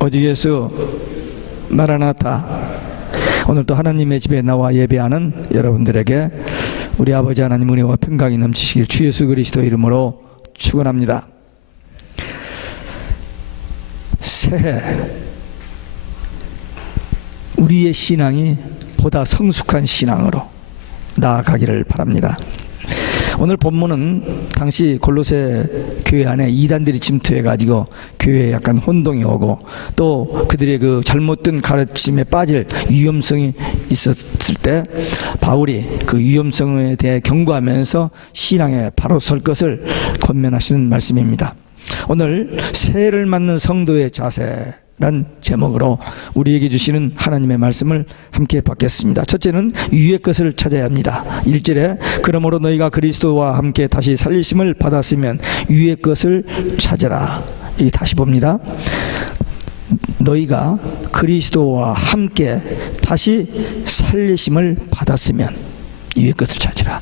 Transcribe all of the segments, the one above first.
오직 예수 마라나타. 오늘 또 하나님의 집에 나와 예배하는 여러분들에게 우리 아버지 하나님 은혜와 평강이 넘치시길 주 예수 그리스도 이름으로 축원합니다. 새해 우리의 신앙이 보다 성숙한 신앙으로 나아가기를 바랍니다. 오늘 본문은 당시 골로새 교회 안에 이단들이 침투해 가지고 교회에 약간 혼동이 오고 또 그들의 그 잘못된 가르침에 빠질 위험성이 있었을 때 바울이 그 위험성에 대해 경고하면서 신앙에 바로 설 것을 권면하시는 말씀입니다. 오늘 새해를 맞는 성도의 자세란 제목으로 우리에게 주시는 하나님의 말씀을 함께 받겠습니다. 첫째는 위의 것을 찾아야 합니다. 1절에 그러므로 너희가 그리스도와 함께 다시 살리심을 받았으면 위의 것을 찾아라. 이 다시 봅니다. 너희가 그리스도와 함께 다시 살리심을 받았으면 위의 것을 찾으라.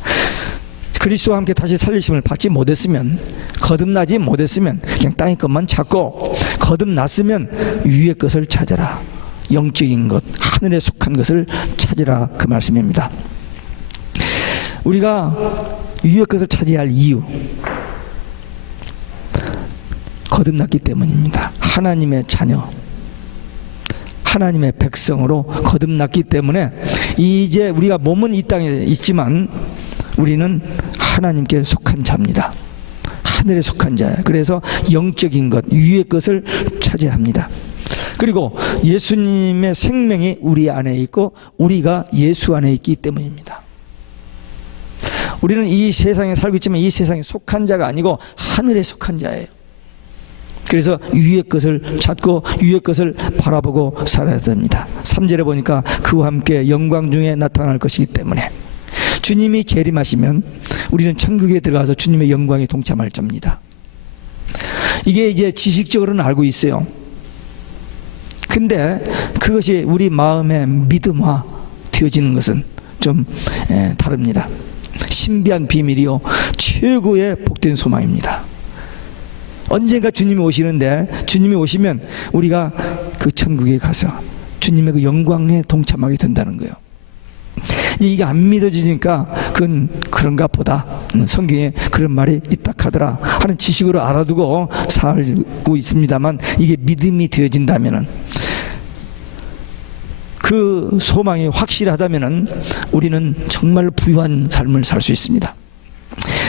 그리스도와 함께 다시 살리심을 받지 못했으면, 거듭나지 못했으면 그냥 땅의 것만 찾고, 거듭났으면 위의 것을 찾아라. 영적인 것, 하늘에 속한 것을 찾으라, 그 말씀입니다. 우리가 위의 것을 찾아야 할 이유, 거듭났기 때문입니다. 하나님의 자녀, 하나님의 백성으로 거듭났기 때문에 이제 우리가 몸은 이 땅에 있지만 우리는 하나님께 속한 자입니다. 하늘에 속한 자예요. 그래서 영적인 것, 위의 것을 찾아야 합니다. 그리고 예수님의 생명이 우리 안에 있고 우리가 예수 안에 있기 때문입니다. 우리는 이 세상에 살고 있지만 이 세상에 속한 자가 아니고 하늘에 속한 자예요. 그래서 위의 것을 찾고 위의 것을 바라보고 살아야 됩니다. 3절에 보니까 그와 함께 영광 중에 나타날 것이기 때문에 주님이 재림하시면 우리는 천국에 들어가서 주님의 영광에 동참할 자입니다. 이게 이제 지식적으로는 알고 있어요. 근데 그것이 우리 마음의 믿음화 되어지는 것은 좀 다릅니다. 신비한 비밀이요 최고의 복된 소망입니다. 언젠가 주님이 오시는데 주님이 오시면 우리가 그 천국에 가서 주님의 그 영광에 동참하게 된다는 거예요. 이게 안 믿어지니까 그건 그런가 보다, 성경에 그런 말이 있다 하더라 하는 지식으로 알아두고 살고 있습니다만, 이게 믿음이 되어진다면은, 그 소망이 확실하다면은 우리는 정말 부유한 삶을 살 수 있습니다.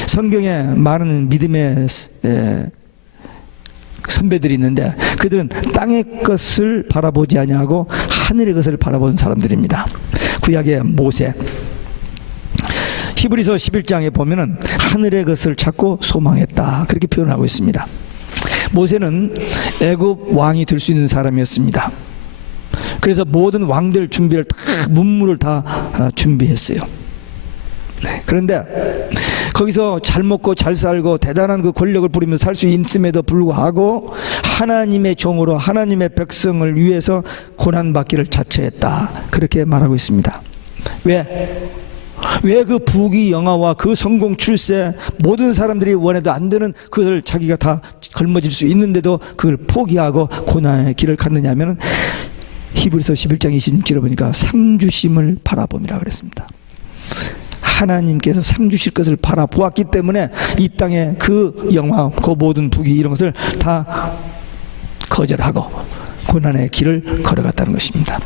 성경에 많은 믿음의 선배들이 있는데 그들은 땅의 것을 바라보지 아니하고 하늘의 것을 바라보는 사람들입니다. 구약의 모세, 히브리서 11장에 보면은 하늘의 것을 찾고 소망했다, 그렇게 표현하고 있습니다. 모세는 애굽 왕이 될 수 있는 사람이었습니다. 그래서 모든 왕들 준비를 다, 문물을 다 준비했어요. 그런데 거기서 잘 먹고 잘 살고 대단한 그 권력을 부리면서 살 수 있음에도 불구하고 하나님의 종으로 하나님의 백성을 위해서 고난받기를 자처했다, 그렇게 말하고 있습니다. 왜 그 부귀 영화와 그 성공 출세, 모든 사람들이 원해도 안 되는 그걸 자기가 다 걸머질 수 있는데도 그걸 포기하고 고난의 길을 갔느냐 하면, 히브리서 11장 26절에 보니까 상 주심을 바라봄이라 그랬습니다. 하나님께서 상 주실 것을 바라보았기 때문에 이 땅에 그 영화, 그 모든 부귀 이런 것을 다 거절하고 고난의 길을 걸어갔다는 것입니다.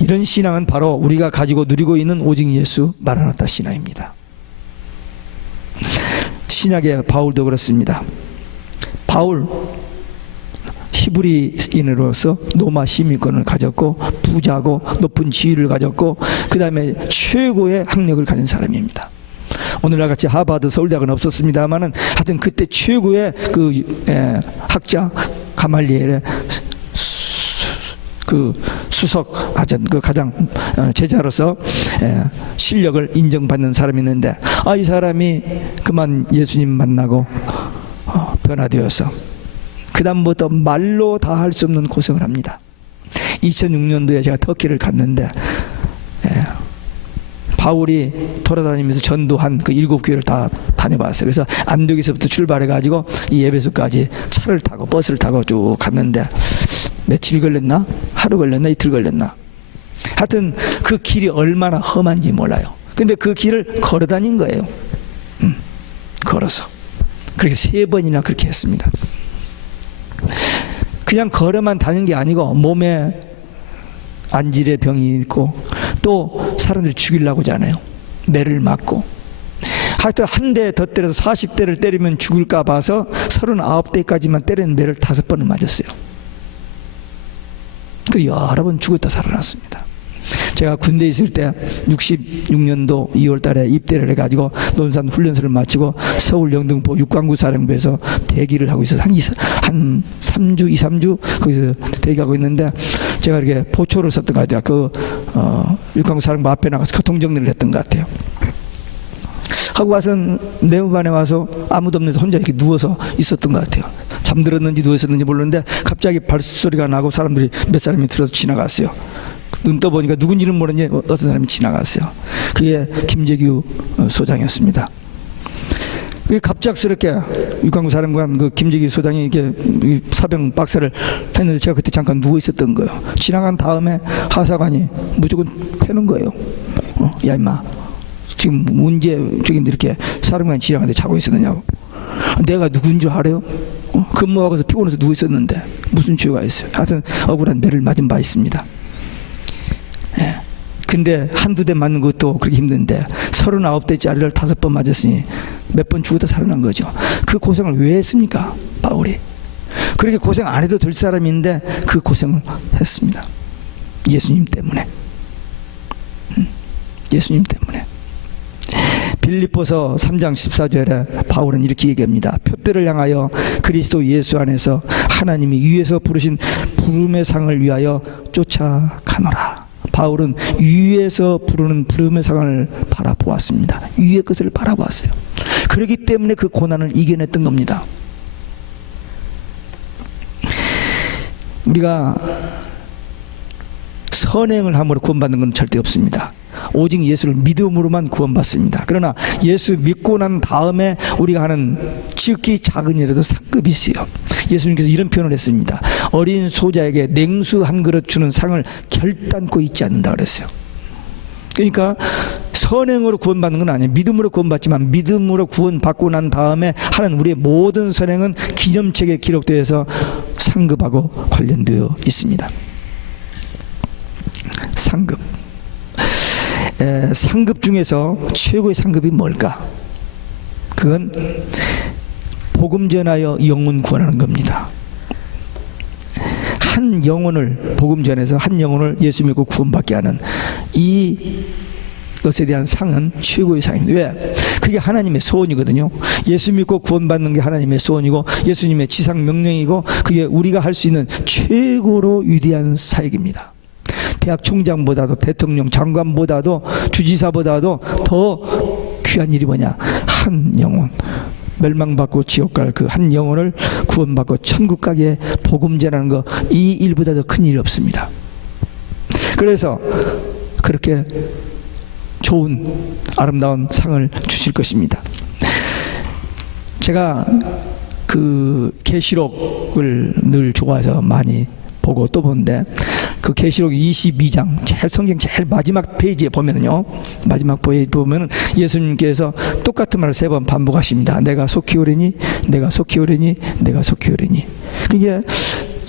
이런 신앙은 바로 우리가 가지고 누리고 있는 오직 예수 마라나타 신앙입니다. 신약의 바울도 그렇습니다. 바울 히브리인으로서 로마 시민권을 가졌고 부자고 높은 지위를 가졌고 그 다음에 최고의 학력을 가진 사람입니다. 오늘날 같이 하버드 서울대학은 없었습니다만은 하여튼 그때 최고의 그 학자 가말리엘의 그 수석, 하여튼 그 가장 제자로서 실력을 인정받는 사람이 있는데, 이 사람이 그만 예수님 만나고 변화되어서 그 다음부터 말로 다 할 수 없는 고생을 합니다. 2006년도에 제가 터키를 갔는데 바울이 돌아다니면서 전도한 그 7교회를 다 다녀봤어요. 그래서 안동에서부터 출발해가지고 이 에베소까지 차를 타고 버스를 타고 쭉 갔는데 며칠 걸렸나? 하루 걸렸나? 이틀 걸렸나? 하여튼 그 길이 얼마나 험한지 몰라요. 근데 그 길을 걸어 다닌 거예요. 걸어서. 그렇게 3번이나 그렇게 했습니다. 그냥 걸어만 다닌 게 아니고 몸에 안질의 병이 있고 또 사람들이 죽이려고 하잖아요. 매를 맞고. 하여튼 한 대 더 때려서 40대를 때리면 죽을까 봐서 39대까지만 때리는 매를 5번을 맞았어요. 그 여러 번 죽었다 살아났습니다. 제가 군대에 있을 때 66년도 2월 달에 입대를 해가지고 논산 훈련소를 마치고 서울 영등포 육관구 사령부에서 대기를 하고 있어서 한 3주, 2, 3주 거기서 대기하고 있는데 제가 이렇게 보초를 썼던 것 같아요. 그 육관구 사령부 앞에 나가서 교통정리를 했던 것 같아요. 하고 와서 내무반에 와서 아무도 없는 데서 혼자 이렇게 누워서 있었던 것 같아요. 잠들었는지 누워있었는지 모르는데 갑자기 발소리가 나고 사람들이 몇 사람이 들어서 지나갔어요. 눈 떠보니까 누군지는 모르는데 어떤 사람이 지나갔어요. 그게 김재규 소장이었습니다. 그게 갑작스럽게 육관구 사령관 그 김재규 소장이 이렇게 사병 박사를 했는데 제가 그때 잠깐 누워 있었던 거예요. 지나간 다음에 하사관이 무조건 패는 거예요. 야 임마, 지금 문제 중인데 이렇게 사령관이 지나가는데 자고 있었느냐고. 내가 누군 줄 알아요? 근무하고서 피곤해서 누워 있었는데 무슨 죄가 있어요? 하여튼 억울한 매를 맞은 바 있습니다. 예. 근데 한두 대 맞는 것도 그렇게 힘든데 39대짜리를 5번 맞았으니 몇 번 죽었다 살아난 거죠. 그 고생을 왜 했습니까? 바울이. 그렇게 고생 안 해도 될 사람인데 그 고생을 했습니다. 예수님 때문에. 예수님 때문에. 빌립보서 3장 14절에 바울은 이렇게 얘기합니다. 표대를 향하여 그리스도 예수 안에서 하나님이 위에서 부르신 부름의 상을 위하여 쫓아가노라. 바울은 위에서 부르는 부름의 상을 바라보았습니다. 위의 것을 바라보았어요. 그렇기 때문에 그 고난을 이겨냈던 겁니다. 우리가 선행을 함으로 구원받는 건 절대 없습니다. 오직 예수를 믿음으로만 구원받습니다. 그러나 예수 믿고 난 다음에 우리가 하는 지극히 작은 일에도 상급이 있어요. 예수님께서 이런 표현을 했습니다. 어린 소자에게 냉수 한 그릇 주는 상을 결단코 잊지 않는다 그랬어요. 그러니까 선행으로 구원받는 건 아니에요. 믿음으로 구원받지만 믿음으로 구원받고 난 다음에 하는 우리의 모든 선행은 기념책에 기록되어서 상급하고 관련되어 있습니다. 상급. 상급 중에서 최고의 상급이 뭘까? 그건 복음 전하여 영혼 구원하는 겁니다. 한 영혼을 복음 전해서 한 영혼을 예수 믿고 구원받게 하는 이 것에 대한 상은 최고의 상입니다. 왜? 그게 하나님의 소원이거든요. 예수 믿고 구원받는 게 하나님의 소원이고 예수님의 지상 명령이고 그게 우리가 할 수 있는 최고로 위대한 사역입니다. 대학 총장보다도 대통령 장관보다도 주지사보다도 더 귀한 일이 뭐냐? 한 영혼, 멸망받고 지옥 갈 그 한 영혼을 구원받고 천국 가게 복음 전하는 거, 이 일보다 더 큰 일이 없습니다. 그래서 그렇게 좋은 아름다운 상을 주실 것입니다. 제가 그 계시록을 늘 좋아해서 많이 보고 또 보는데 그 계시록 22장 제일 성경 제일 마지막 페이지에 보면은요, 마지막 페이지에 보면은 예수님께서 똑같은 말을 3번 반복하십니다. 내가 속히 오리니, 내가 속히 오리니, 내가 속히 오리니. 그게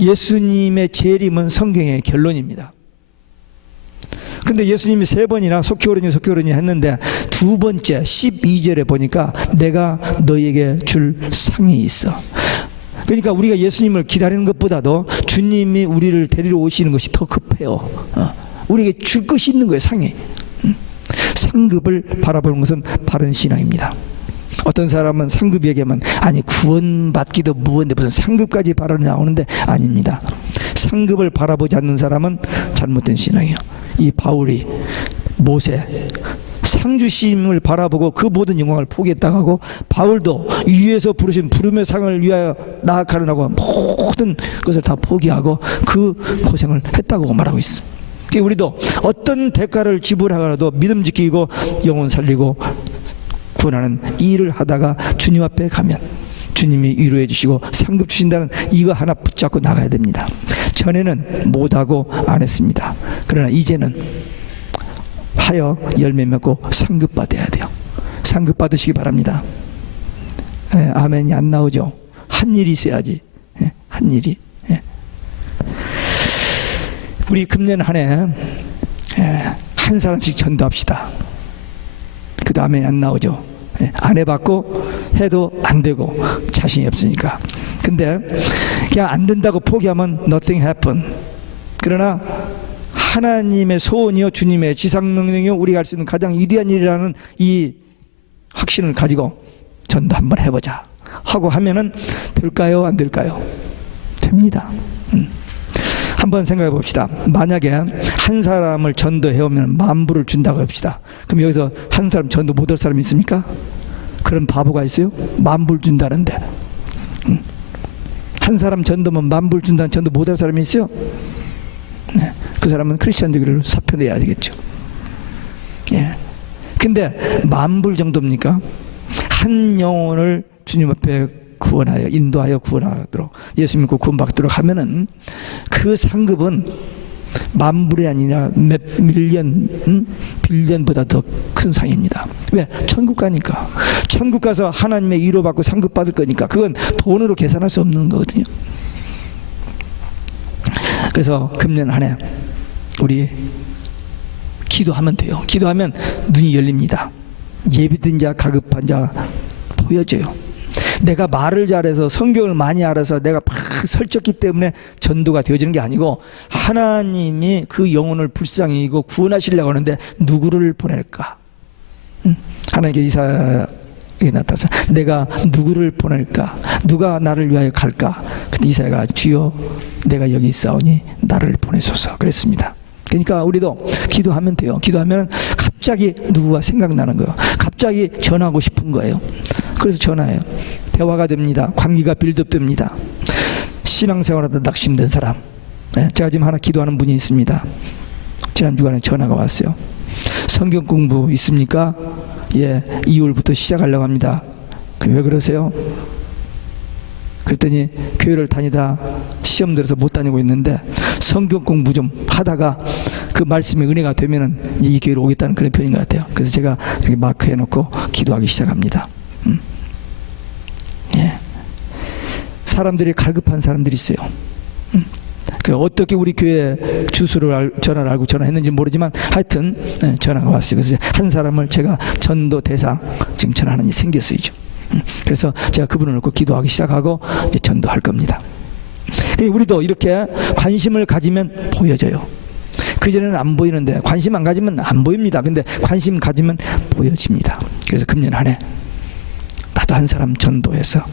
예수님의 재림은 성경의 결론입니다. 근데 예수님이 3번이나 속히 오리니 속히 오리니 했는데 두 번째 12절에 보니까 내가 너에게 줄 상이 있어. 그러니까 우리가 예수님을 기다리는 것보다도 주님이 우리를 데리러 오시는 것이 더 급해요. 우리에게 줄 것이 있는 거예요, 상이. 상급을 바라보는 것은 바른 신앙입니다. 어떤 사람은 상급 얘기하면 아니 구원받기도 무언데 무슨 상급까지 바라 나오는데 아닙니다. 상급을 바라보지 않는 사람은 잘못된 신앙이에요. 이 바울이 모세 상주심을 바라보고 그 모든 영광을 포기했다고 하고 바울도 위에서 부르신 부름의 상을 위하여 나아가려고 모든 것을 다 포기하고 그 고생을 했다고 말하고 있습니다. 우리도 어떤 대가를 지불하더라도 믿음 지키고 영혼 살리고 구원하는 일을 하다가 주님 앞에 가면 주님이 위로해 주시고 상급 주신다는 이거 하나 붙잡고 나가야 됩니다. 전에는 못하고 안 했습니다. 그러나 이제는 하여 열매 맺고 상급 받아야 돼요. 상급 받으시기 바랍니다. 아멘이 안 나오죠. 한 일이 있어야지. 한 일이. 우리 금년 한 해 한 사람씩 전도합시다. 그 다음에 안 나오죠. 안 해봤고 해도 안 되고 자신이 없으니까. 근데 그냥 안 된다고 포기하면 nothing happen. 그러나 하나님의 소원이요 주님의 지상명령이요 우리가 할 수 있는 가장 위대한 일이라는 이 확신을 가지고 전도 한번 해보자 하고 하면은 될까요? 안 될까요? 됩니다. 한번 생각해 봅시다. 만약에 한 사람을 전도해 오면 만불을 준다고 합시다. 그럼 여기서 한 사람 전도 못할 사람이 있습니까? 그런 바보가 있어요? 만불 준다는데. 한 사람 전도면 만불 준다는 전도 못할 사람이 있어요? 네. 그 사람은 크리스찬 되기를 사표내야 되겠죠. 예. 근데 만불 정도입니까? 한 영혼을 주님 앞에 구원하여 인도하여 구원하도록 예수 믿고 구원받도록 하면은 그 상급은 만불이 아니라 몇 밀리언 빌리언보다 더 큰 상입니다. 왜? 천국 가니까. 천국 가서 하나님의 위로받고 상급 받을 거니까 그건 돈으로 계산할 수 없는 거거든요. 그래서 금년 한 해 우리 기도하면 돼요. 기도하면 눈이 열립니다. 예비된 자 가급한 자 보여져요. 내가 말을 잘해서 성경을 많이 알아서 내가 막 설쳤기 때문에 전도가 되어지는 게 아니고 하나님이 그 영혼을 불쌍히 여기고 구원하시려고 하는데 누구를 보낼까? 하나님께 이사야에게 나타나서 내가 누구를 보낼까? 누가 나를 위하여 갈까? 그때 이사야가 주여 내가 여기 있사오니 나를 보내소서 그랬습니다. 그러니까 우리도 기도하면 돼요. 기도하면 갑자기 누구가 생각나는 거예요. 갑자기 전하고 싶은 거예요. 그래서 전화해요. 대화가 됩니다. 관계가 빌드업됩니다. 신앙생활하다 낙심된 사람. 제가 지금 하나 기도하는 분이 있습니다. 지난 주간에 전화가 왔어요. 성경 공부 있습니까? 예, 2월부터 시작하려고 합니다. 왜 그러세요? 그랬더니 교회를 다니다 시험 들어서 못 다니고 있는데 성경 공부 좀 하다가 그 말씀의 은혜가 되면은 이 교회로 오겠다는 그런 편인 것 같아요. 그래서 제가 여기 마크해 놓고 기도하기 시작합니다. 예. 사람들이 갈급한 사람들이 있어요. 어떻게 우리 교회 주소를 전화를 알고 전화했는지 모르지만 하여튼 전화가 왔어요. 그래서 한 사람을 제가 전도 대상 지금 전화하는 일이 생겼어요. 그래서 제가 그분을 놓고 기도하기 시작하고 이제 전도할 겁니다. 우리도 이렇게 관심을 가지면 보여져요. 그전에는 안 보이는데 관심 안 가지면 안 보입니다. 근데 관심 가지면 보여집니다. 그래서 금년 한 해 나도 한 사람 전도해서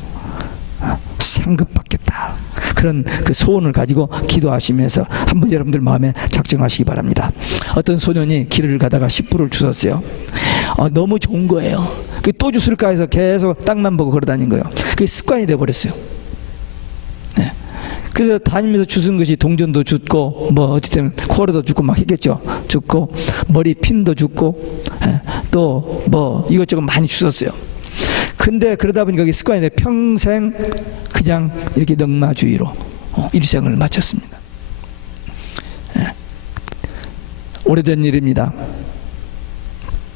상급 받겠다. 그런 그 소원을 가지고 기도하시면서 한번 여러분들 마음에 작정하시기 바랍니다. 어떤 소년이 길을 가다가 10불을 주웠어요. 너무 좋은 거예요. 또 주술까 해서 계속 땅만 보고 걸어다닌 거예요. 그게 습관이 돼버렸어요. 네. 그래서 다니면서 주운 것이 동전도 줍고 뭐 어쨌든 코어도 줍고 막 했겠죠. 줍고 머리 핀도 줍고 또 뭐 이것저것 많이 주웠어요. 근데 그러다 보니까 이게 습관이 돼 평생 그냥 이렇게 넉마주의로 일생을 마쳤습니다. 오래된 일입니다.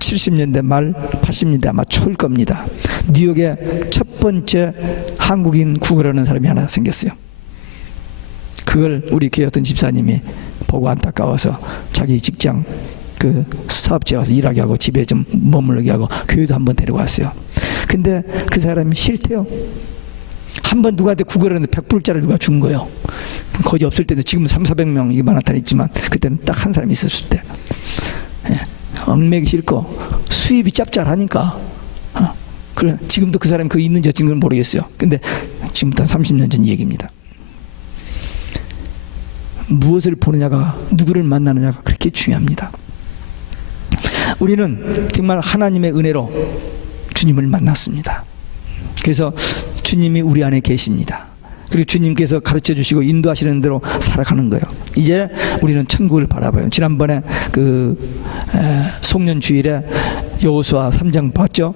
70년대 말 80년대 아마 초일 겁니다. 뉴욕에 첫 번째 한국인 구걸하는 사람이 하나 생겼어요. 그걸 우리 교회 어떤 집사님이 보고 안타까워서 자기 직장 그 사업지에 와서 일하게 하고 집에 좀 머물게 하고 교회도 한번 데려왔어요. 근데 그 사람이 싫대요. 한번 누구한테 구걸했는데 100불짜리 누가 준 거예요. 거의 없을 때는 지금은 300~400명 이게 만화탄 있지만 그때는 딱 한 사람이 있었을 때 얽매기 싫고 수입이 짭짤하니까 그래 지금도 그 사람이 그 있는지 어쩐지 모르겠어요. 근데 지금부터 30년 전 얘기입니다. 무엇을 보느냐가 누구를 만나느냐가 그렇게 중요합니다. 우리는 정말 하나님의 은혜로 주님을 만났습니다. 그래서 주님이 우리 안에 계십니다. 그리고 주님께서 가르쳐 주시고 인도하시는 대로 살아가는 거예요. 이제 우리는 천국을 바라봐요. 지난번에 그 송년 주일에 여호수아 3장 봤죠?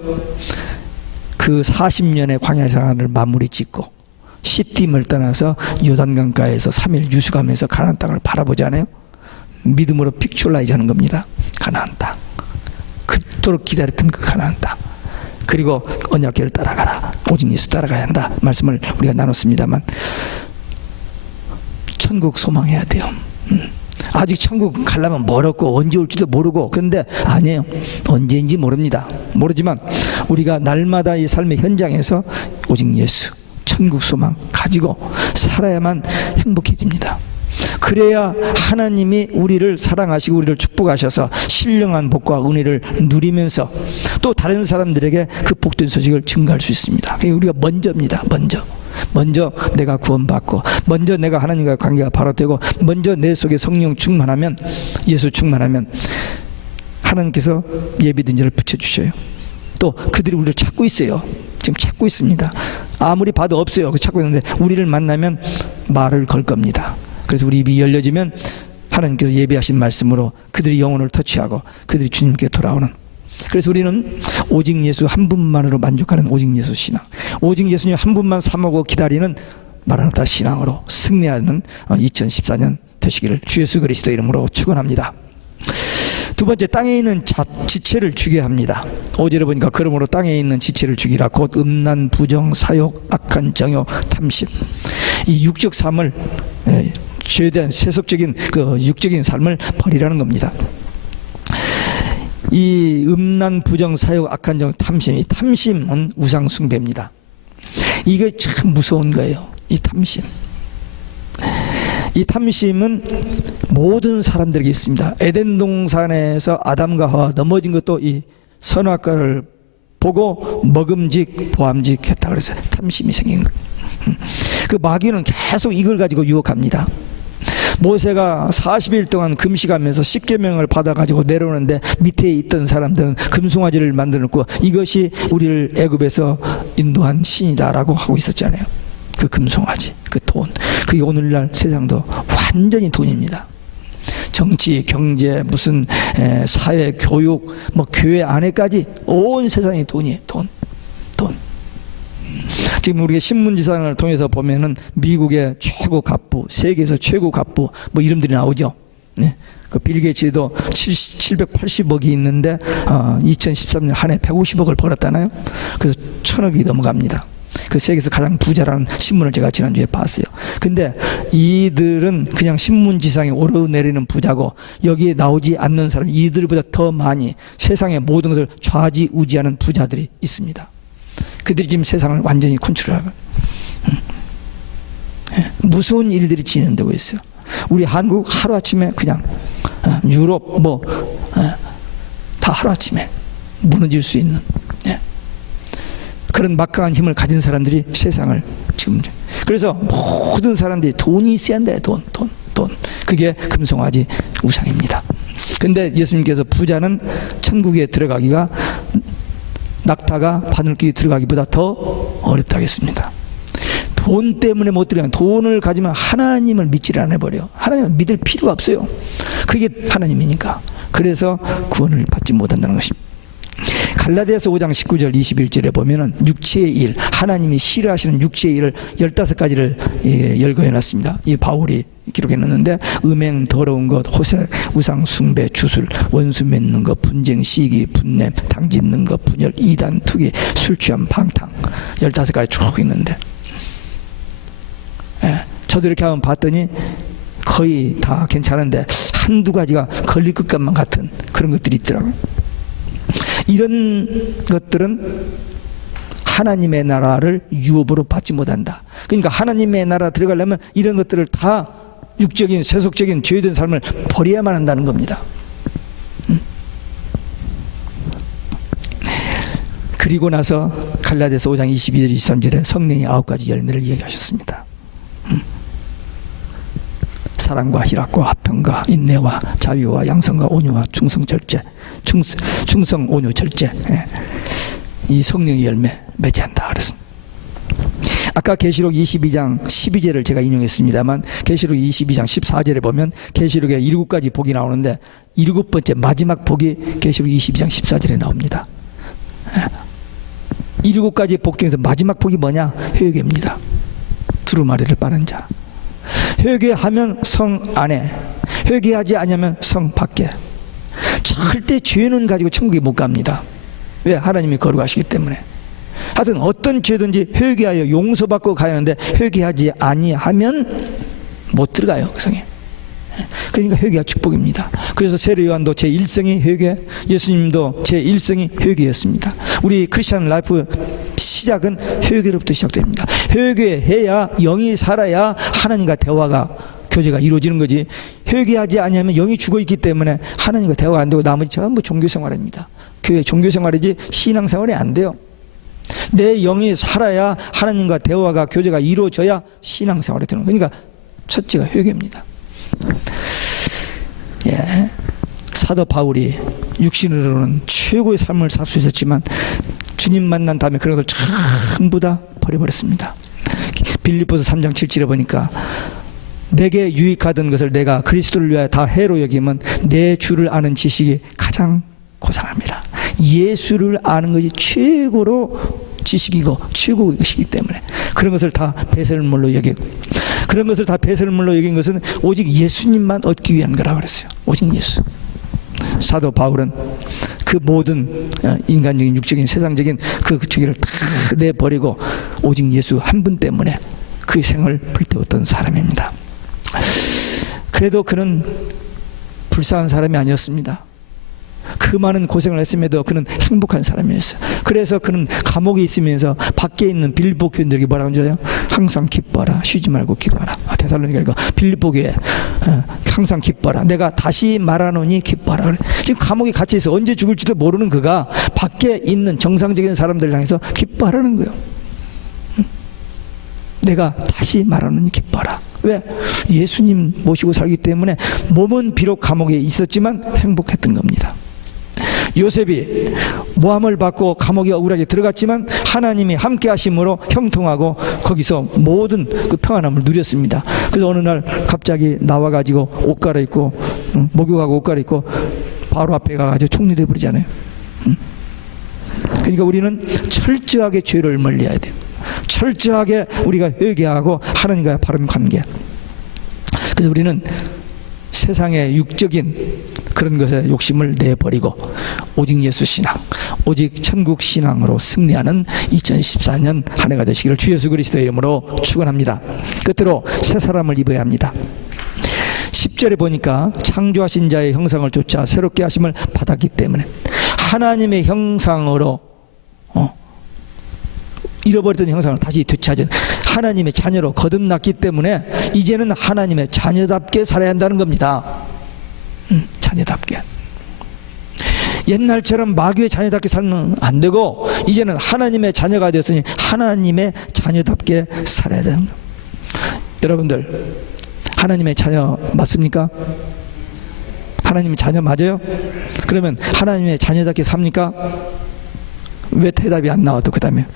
그 40년의 광야 생활을 마무리 짓고 시딤을 떠나서 요단강가에서 3일 유숙하면서 가나안 땅을 바라보잖아요. 믿음으로 픽츄얼라이즈 하는 겁니다. 가나안 땅, 그토록 기다렸던 그 가나안 땅. 그리고 언약궤를 따라가라, 오직 예수 따라가야 한다 말씀을 우리가 나눴습니다만, 천국 소망해야 돼요. 아직 천국 가려면 멀었고 언제 올지도 모르고, 그런데 아니에요. 언제인지 모릅니다. 모르지만 우리가 날마다 이 삶의 현장에서 오직 예수, 천국 소망 가지고 살아야만 행복해집니다. 그래야 하나님이 우리를 사랑하시고 우리를 축복하셔서 신령한 복과 은혜를 누리면서 또 다른 사람들에게 그 복된 소식을 증가할 수 있습니다. 우리가 먼저입니다. 먼저 내가 구원받고, 먼저 내가 하나님과 관계가 바로 되고, 먼저 내 속에 성령 충만하면, 예수 충만하면 하나님께서 예비든지를 붙여주셔요. 또 그들이 우리를 찾고 있어요. 지금 찾고 있습니다. 아무리 봐도 없어요. 찾고 있는데 우리를 만나면 말을 걸 겁니다. 그래서 우리 입이 열려지면 하나님께서 예비하신 말씀으로 그들이 영혼을 터치하고 그들이 주님께 돌아오는. 그래서 우리는 오직 예수 한 분만으로 만족하는 오직 예수 신앙, 오직 예수님 한 분만 사모하고 기다리는 마라나타 신앙으로 승리하는 2014년 되시기를 주 예수 그리스도 이름으로 축원합니다. 두 번째, 땅에 있는 지체를 죽여야 합니다. 5절에 보니까 그러므로 땅에 있는 지체를 죽이라. 곧 음란, 부정, 사욕, 악한 정욕, 탐심. 이 육적 삶을, 죄에 대한 세속적인 그 육적인 삶을 버리라는 겁니다. 이 음란, 부정, 사욕, 악한 정욕, 탐심. 이 탐심은 우상 숭배입니다. 이게 참 무서운 거예요. 이 탐심. 이 탐심은 모든 사람들에게 있습니다. 에덴 동산에서 아담과 하와 넘어진 것도 이 선악과를 보고 먹음직, 보암직 했다 그래서 탐심이 생긴 거예요. 그 마귀는 계속 이걸 가지고 유혹합니다. 모세가 40일 동안 금식하면서 십계명을 받아가지고 내려오는데 밑에 있던 사람들은 금송아지를 만들어놓고 이것이 우리를 애굽에서 인도한 신이다라고 하고 있었잖아요. 그 금송아지, 그 돈, 그게 오늘날 세상도 완전히 돈입니다. 정치, 경제, 무슨 사회, 교육, 뭐 교회 안에까지 온 세상이 돈이에요. 돈. 지금 우리가 신문지상을 통해서 보면은 미국의 최고 갑부, 세계에서 최고 갑부 뭐 이름들이 나오죠. 네. 그 빌 게이츠도 780억이 있는데 2013년 한 해 150억을 벌었다나요? 그래서 1000억이 넘어갑니다. 그 세계에서 가장 부자라는 신문을 제가 지난주에 봤어요. 근데 이들은 그냥 신문지상에 오르내리는 부자고, 여기에 나오지 않는 사람, 이들보다 더 많이 세상의 모든 것을 좌지우지하는 부자들이 있습니다. 그들이 지금 세상을 완전히 컨트롤하고 무서운 일들이 진행되고 있어요. 우리 한국 하루아침에 그냥 유럽 뭐 다 하루아침에 무너질 수 있는 그런 막강한 힘을 가진 사람들이 세상을 지금, 그래서 모든 사람들이 돈이 있어야 한다. 돈. 그게 금송아지 우상입니다. 근데 예수님께서 부자는 천국에 들어가기가 낙타가 바늘귀에 들어가기보다 더 어렵다고 했습니다. 돈 때문에 못 들어가요. 돈을 가지면 하나님을 믿지를 않아 버려요. 하나님을 믿을 필요가 없어요. 그게 하나님이니까. 그래서 구원을 받지 못한다는 것입니다. 갈라디아서 5장 19절 21절에 보면은 육체의 일, 하나님이 싫어하시는 육체의 일을 15가지를 열거해 놨습니다. 이 바울이 기록해 놨는데, 음행, 더러운 것, 호색, 우상 숭배, 주술, 원수 맺는 것, 분쟁, 시기, 분냄, 당짓는 것, 분열, 이단, 투기, 술 취함, 방탕, 15가지 쭉 있는데, 저도 이렇게 한번 봤더니 거의 다 괜찮은데 한두 가지가 걸릴 것만 같은 그런 것들이 있더라고요. 이런 것들은 하나님의 나라를 유업으로 받지 못한다. 그러니까 하나님의 나라 들어가려면 이런 것들을 다 육적인 세속적인 죄된 삶을 버려야만 한다는 겁니다. 그리고 나서 갈라디아서 5장 22절 23절에 성령이 9가지 열매를 얘기하셨습니다. 사랑과 희락과 화평과 인내와 자비와 양성과 온유와 충성 절제, 충성 온유 절제, 이 성령의 열매 맺어야 한다 그랬습니다. 아까 계시록 22장 12절을 제가 인용했습니다만 계시록 22장 14절에 보면 계시록에 7가지 복이 나오는데 7번째 마지막 복이 계시록 22장 14절에 나옵니다. 7가지 복 중에서 마지막 복이 뭐냐? 회개입니다. 두루마리를 빠는 자. 회개하면 성 안에, 회개하지 않으면 성 밖에. 절대 죄는 가지고 천국에 못 갑니다. 왜? 하나님이 거룩하시기 때문에. 하여튼 어떤 죄든지 회개하여 용서받고 가야 하는데 회개하지 아니하면 못 들어가요, 그 성에. 그러니까 회개가 축복입니다. 그래서 세례 요한도 제1성이 회개, 예수님도 제1성이 회개였습니다. 우리 크리스천 라이프 시작은 회개로부터 시작됩니다. 회개해야 영이 살아야 하나님과 대화가, 교제가 이루어지는 거지. 회개하지 않으면 영이 죽어있기 때문에 하나님과 대화가 안 되고 나머지 전부 종교생활입니다. 교회 종교생활이지 신앙생활이 안 돼요. 내 영이 살아야 하나님과 대화가, 교제가 이루어져야 신앙생활이 되는 거예요. 그러니까 첫째가 회개입니다. 예. 사도 바울이 육신으로는 최고의 삶을 살 수 있었지만 주님 만난 다음에 그런 걸 전부 다 버려버렸습니다. 빌립보서 3장 7절에 보니까 내게 유익하던 것을 내가 그리스도를 위하여 다 해로 여기면 내 주를 아는 지식이 가장 고상합니다. 예수를 아는 것이 최고로 지식이고 최고의 것이기 때문에 그런 것을 다 배설물로 여기고, 그런 것을 다 배설물로 여긴 것은 오직 예수님만 얻기 위한 거라고 그랬어요. 오직 예수. 사도 바울은 그 모든 인간적인, 육적인, 세상적인 그 주기를 다 내버리고 오직 예수 한 분 때문에 그 생을 불태웠던 사람입니다. 그래도 그는 불쌍한 사람이 아니었습니다. 그 많은 고생을 했음에도 그는 행복한 사람이었어요. 그래서 그는 감옥에 있으면서 밖에 있는 빌립보 교인들에게 뭐라고 하죠? 항상 기뻐라, 쉬지 말고 기도하라. 데살로니가 읽어. 빌립보 교회 항상 기뻐라. 내가 다시 말하노니 기뻐라. 그래. 지금 감옥에 갇혀 있어. 언제 죽을지도 모르는 그가 밖에 있는 정상적인 사람들을 향해서 기뻐하라는 거예요. 내가 다시 말하노니 기뻐라. 왜? 예수님 모시고 살기 때문에 몸은 비록 감옥에 있었지만 행복했던 겁니다. 요셉이 모함을 받고 감옥에 억울하게 들어갔지만 하나님이 함께 하심으로 형통하고 거기서 모든 그 평안함을 누렸습니다. 그래서 어느 날 갑자기 나와가지고 옷 갈아입고 목욕하고 옷 갈아입고 바로 앞에 가가지고 총리돼 버리잖아요. 그러니까 우리는 철저하게 죄를 멀리해야 돼요. 철저하게 우리가 회개하고 하나님과의 바른 관계. 그래서 우리는 세상의 육적인 그런 것에 욕심을 내버리고 오직 예수 신앙, 오직 천국 신앙으로 승리하는 2014년 한 해가 되시기를 주 예수 그리스도의 이름으로 축원합니다. 끝으로 새 사람을 입어야 합니다. 10절에 보니까 창조하신 자의 형상을 쫓아 새롭게 하심을 받았기 때문에 하나님의 형상으로 잃어버렸던 형상을 다시 되찾은 하나님의 자녀로 거듭났기 때문에 이제는 하나님의 자녀답게 살아야 한다는 겁니다. 자녀답게. 옛날처럼 마귀의 자녀답게 살면 안 되고 이제는 하나님의 자녀가 되었으니 하나님의 자녀답게 살아야 되는 거예요. 여러분들 하나님의 자녀 맞습니까? 하나님의 자녀 맞아요? 그러면 하나님의 자녀답게 삽니까? 왜 대답이 안 나와도 그 다음에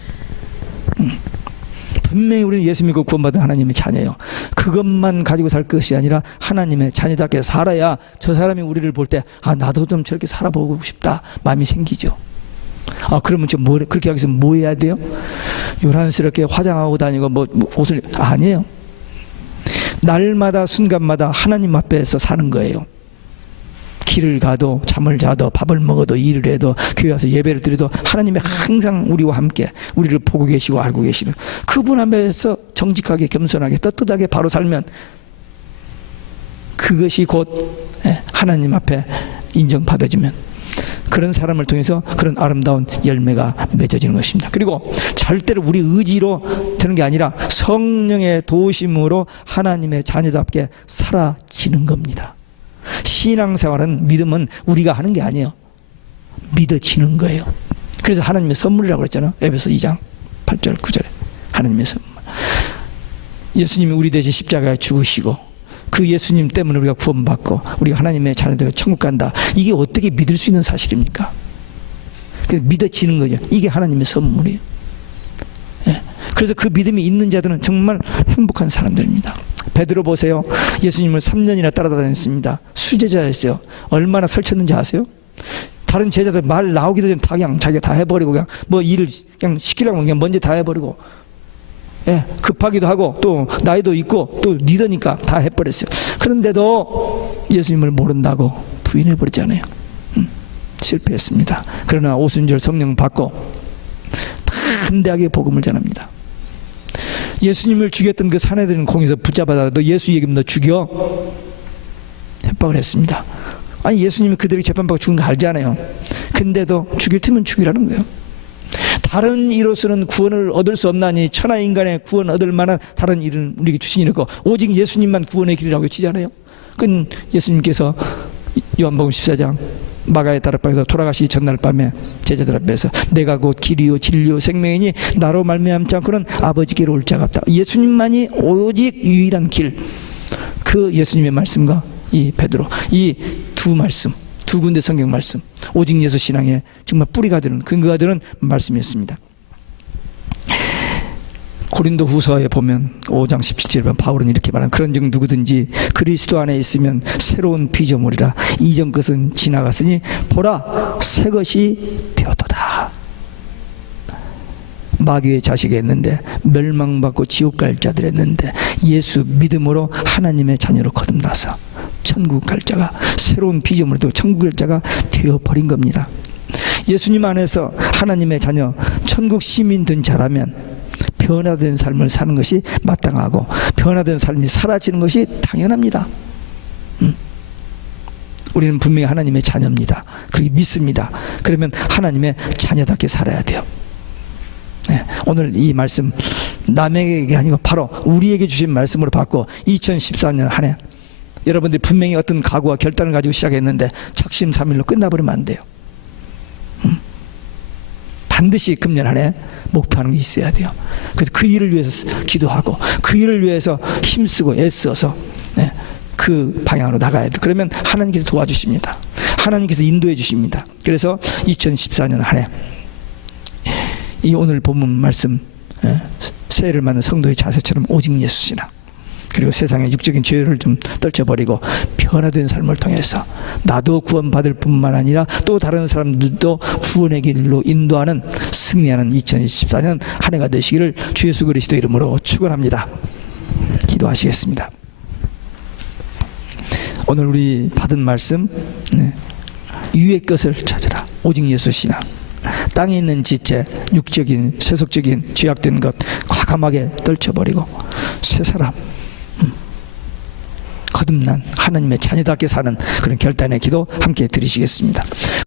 분명히 우리는 예수 믿고 구원받은 하나님의 자녀예요. 그것만 가지고 살 것이 아니라 하나님의 자녀답게 살아야 저 사람이 우리를 볼 때 나도 좀 저렇게 살아보고 싶다 마음이 생기죠. 그러면 저 그렇게 하기 위해서 뭐 해야 돼요? 요란스럽게 화장하고 다니고 뭐 옷을 아니에요. 날마다 순간마다 하나님 앞에서 사는 거예요. 길을 가도 잠을 자도 밥을 먹어도 일을 해도 교회 와서 예배를 드려도 하나님이 항상 우리와 함께 우리를 보고 계시고 알고 계시는 그분 앞에서 정직하게 겸손하게 떳떳하게 바로 살면 그것이 곧 하나님 앞에 인정받아지면 그런 사람을 통해서 그런 아름다운 열매가 맺어지는 것입니다. 그리고 절대로 우리 의지로 되는 게 아니라 성령의 도우심으로 하나님의 자녀답게 살아지는 겁니다. 신앙생활은 믿음은 우리가 하는 게 아니에요. 믿어지는 거예요. 그래서 하나님의 선물이라고 그랬잖아요. 에베소 2장 8절 9절에 하나님의 선물. 예수님이 우리 대신 십자가에 죽으시고 그 예수님 때문에 우리가 구원받고 우리가 하나님의 자녀되어 천국 간다. 이게 어떻게 믿을 수 있는 사실입니까? 믿어지는 거죠. 이게 하나님의 선물이에요. 그래서 그 믿음이 있는 자들은 정말 행복한 사람들입니다. 베드로 보세요. 예수님을 3년이나 따라다녔습니다. 수제자였어요. 얼마나 설쳤는지 아세요? 다른 제자들 말 나오기도 전에 다 그냥 자기가 다 해버리고, 그냥 뭐 일을 그냥 시키려고 그냥 먼저 다 해버리고, 예, 급하기도 하고 또 나이도 있고 또 리더니까 다 해버렸어요. 그런데도 예수님을 모른다고 부인해버리잖아요. 실패했습니다. 그러나 오순절 성령 받고 담대하게 복음을 전합니다. 예수님을 죽였던 그 사내들은 공에서 붙잡아다 너 예수 얘기면 너 죽여 협박을 했습니다. 아니 예수님이 그들이 재판받고 죽은 거 알잖아요. 근데도 죽일 테면 죽이라는 거예요. 다른 이로서는 구원을 얻을 수 없나니 천하 인간의 구원 얻을 만한 다른 일은 우리에게 주시니 없고 오직 예수님만 구원의 길이라고 외치잖아요. 그건 예수님께서 요한복음 14장 마가의 다락방에서 돌아가시기 전날 밤에 제자들 앞에서 내가 곧 길이요 진리요 생명이니 나로 말미암지 않고는 아버지께로 올 자가 없다. 예수님만이 오직 유일한 길. 그 예수님의 말씀과 이 베드로 이 두 말씀, 두 군데 성경 말씀, 오직 예수 신앙의 정말 뿌리가 되는 근거가 되는 말씀이었습니다. 고린도 후서에 보면 5장 17절에 보면 바울은 이렇게 말하는 그런 즉 누구든지 그리스도 안에 있으면 새로운 피조물이라 이전 것은 지나갔으니 보라 새 것이 되었도다. 마귀의 자식이 했는데 멸망받고 지옥 갈 자들 했는데 예수 믿음으로 하나님의 자녀로 거듭나서 천국 갈 자가 새로운 피조물도 천국 갈 자가 되어버린 겁니다. 예수님 안에서 하나님의 자녀 천국 시민 된 자라면 변화된 삶을 사는 것이 마땅하고 변화된 삶이 사라지는 것이 당연합니다. 우리는 분명히 하나님의 자녀입니다. 그렇게 믿습니다. 그러면 하나님의 자녀답게 살아야 돼요. 네, 오늘 이 말씀 남에게 아니고 바로 우리에게 주신 말씀으로 받고 2014년 한 해 여러분들이 분명히 어떤 각오와 결단을 가지고 시작했는데 작심삼일로 끝나버리면 안 돼요. 반드시 금년 한 해 목표하는 게 있어야 돼요. 그래서 그 일을 위해서 기도하고 그 일을 위해서 힘쓰고 애써서 네, 그 방향으로 나가야 돼요. 그러면 하나님께서 도와주십니다. 하나님께서 인도해 주십니다. 그래서 2014년 한 해 이 오늘 본문 말씀 새해를 맞는 성도의 자세처럼 오직 예수 신앙 그리고 세상의 육적인 죄를 좀 떨쳐버리고 변화된 삶을 통해서 나도 구원받을 뿐만 아니라 또 다른 사람들도 구원의 길로 인도하는 승리하는 2014년 한 해가 되시기를 주 예수 그리스도 이름으로 축원합니다. 기도하시겠습니다. 오늘 우리 받은 말씀 위의 것을 찾으라. 오직 예수 신앙. 땅에 있는 지체, 육적인, 세속적인 죄악된 것 과감하게 떨쳐버리고 새 사람 거듭난 하나님의 자녀답게 사는 그런 결단의 기도 함께 드리시겠습니다.